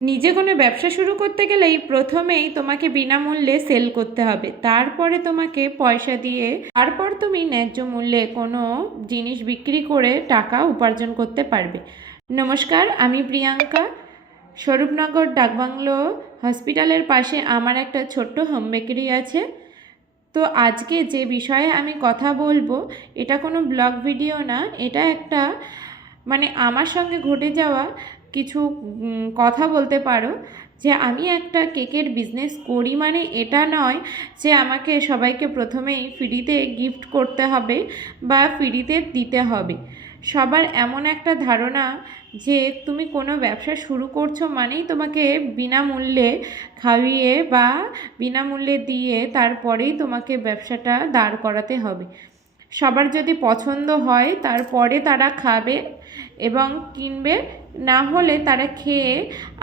নিজে কোনো ব্যবসা শুরু করতে গেলেই প্রথমেই তোমাকে বিনামূল্যে সেল করতে হবে, তারপরে তোমাকে পয়সা দিয়ে তারপর তুমি ন্যায্য মূল্যে কোনো জিনিস বিক্রি করে টাকা উপার্জন করতে পারবে। নমস্কার, আমি প্রিয়াঙ্কা। স্বরূপনগর ডাকবাংলো হসপিটালের পাশে আমার একটা ছোট্ট হোম বেকারি আছে। তো আজকে যে বিষয়ে আমি কথা বলবো এটা কোনো ব্লগ ভিডিও না, এটা একটা আমার সঙ্গে ঘটে যাওয়া কিছু কথা বলতে পারো। যে আমি একটা কেকের বিজনেস করি মানে এটা নয় যে আমাকে সবাইকে প্রথমেই ফ্রিতে গিফট করতে হবে বা ফ্রিতে দিতে হবে। সবার এমন একটা ধারণা যে তুমি কোনো ব্যবসা শুরু করছো মানেই তোমাকে বিনামূল্যে খাইয়ে বা বিনামূল্যে দিয়ে তারপরেই তোমাকে ব্যবসাটা দাঁড় করাতে হবে। সবার যদি পছন্দ হয় তারপরে তারা খাবে এবং কিনবে, না হলে তারা খেয়ে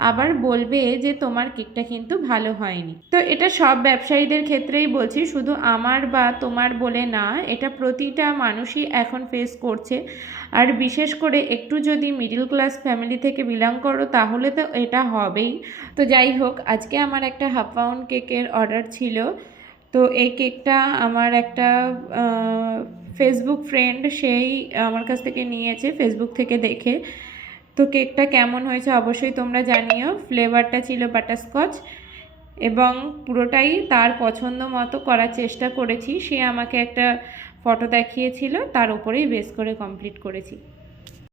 আবার বলবে যে তোমার কেকটা কিন্তু ভালো হয়নি। তো এটা সব ব্যবসায়ীদের ক্ষেত্রেই বলছি, শুধু আমার বা তোমার বলে না, এটা প্রতিটা মানুষই এখন ফেস করছে। আর বিশেষ করে একটু যদি মিডল ক্লাস ফ্যামিলি থেকে বিলং করো তাহলে তো এটা হবেই। তো যাই হোক, আজকে আমার একটা হাফ পাউন্ড কেকের অর্ডার ছিল। তো এই কেকটা আমার একটা ফেসবুক ফ্রেন্ড সেই আমার কাছ থেকে নিয়েছে ফেসবুক থেকে দেখে। তো কেকটা কেমন হয়েছে অবশ্যই তোমরা জানিও। ফ্লেভারটা ছিল বাটারস্কচ এবং পুরোটাই তার পছন্দ মতো করার চেষ্টা করেছি। সে আমাকে একটা ফটো দেখিয়েছিল, তার উপরেই বেস করে কমপ্লিট করেছি।